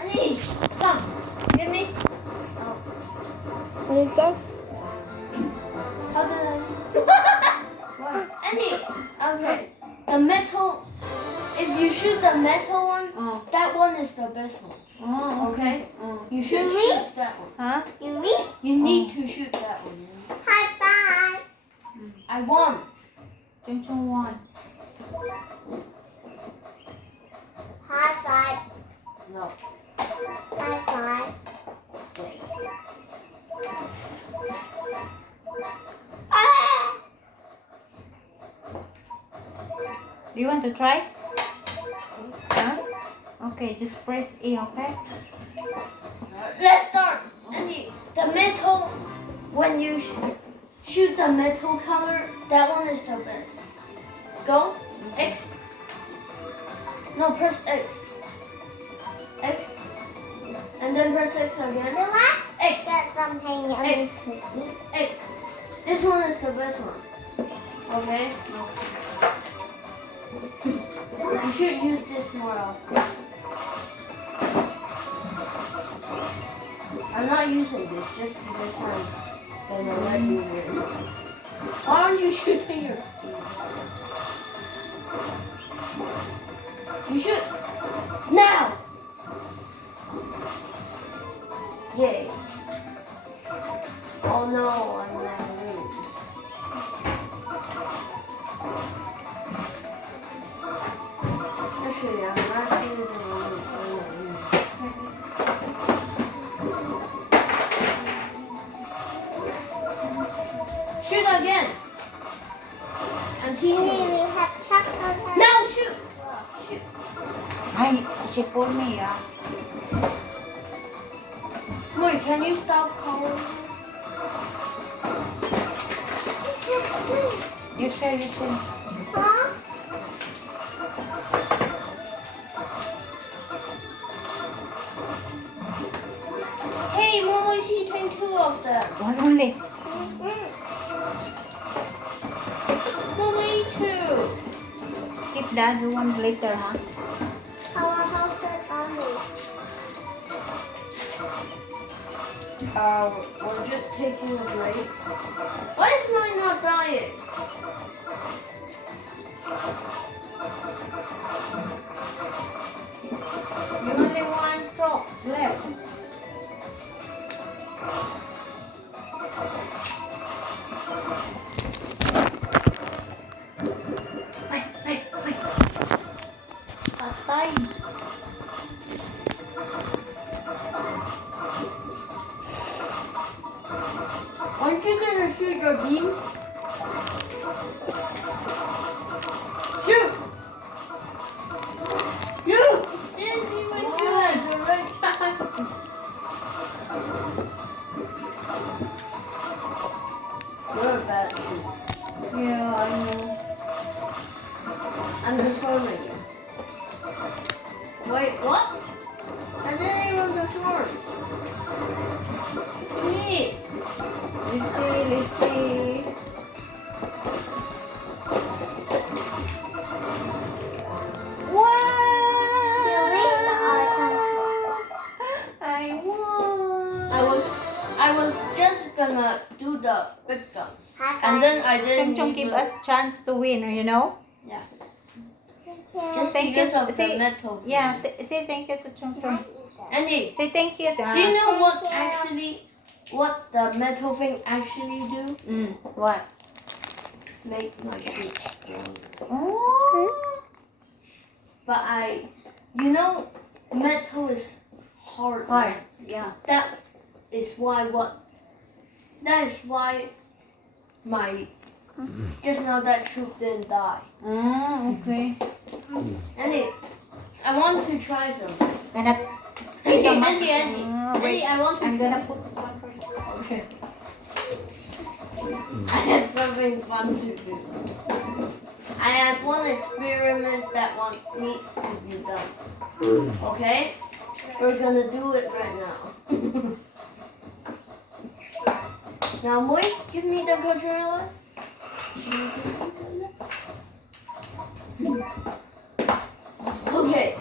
Andy, come. Give me. Oh. What is that? How did I? What? Andy, okay. The metal. If you shoot the metal one, that one is the best one. Oh, Okay? You should You shoot that one. Huh? You read? You need to shoot that one. High five. I won. Chung Chung won. High five. No. High five. Yes. Ah! Do you want to try? Huh? Okay, just press A, okay? Let's start. Andy, the metal. When you shoot the metal color, that one is the best. Go. X. No, press X. X. And then press X again. You want? X. Get something you X. with me. X. This one is the best one. Okay? You should use this more often. I'm not using this just because I'm gonna let you win. Why aren't you shooting your feet? You shoot! Now! Yay. Oh no, I'm gonna lose. Actually, I'm not shooting the Shoot again. I'm teaching We you. have chocolate. Now shoot. Shoot. Ay, she pulled me, yeah. Wait, can you stop calling? You share, you share. Huh? Hey, Mom, is eating two of them. One only. Mom, eat two. Keep the other one later, huh? How's the family? We're just taking a break. Why is mine not dying? You only one drop left. Ay, ay, ay. Patay. Aren't you gonna shoot your beam? Shoot! You! Didn't even do that the right time. You're a bad shooter. Yeah, I know. I'm disarming you. Wait, what? I didn't even disarm. Me. Let's see, let's see. I won. I was just gonna do the big gun. And then I didn't Chung Chung give even- us chance to win, you know? Yeah. Just Just because of Say- the metal. thing. Yeah, say thank you to Chung Chung. Andy, Say thank you to do you know what the metal thing actually do? What? Make my shoot strong. Oh. But metal is hard. Hard. Yeah. That is why my just now that troop didn't die. Okay. Andy, I want to try something. Gonna Andy, the mic. Andy, Wait, I want to I'm try gonna something. put this one first. Okay. I have something fun to do. I have one experiment that one needs to be done. Okay? We're gonna do it right now. Now, Moy, give me the controller. Give me this controller. Okay.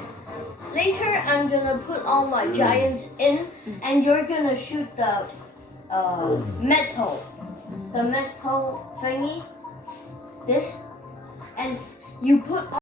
later I'm gonna put all my giants in, and you're gonna shoot the metal thingy. This, and you put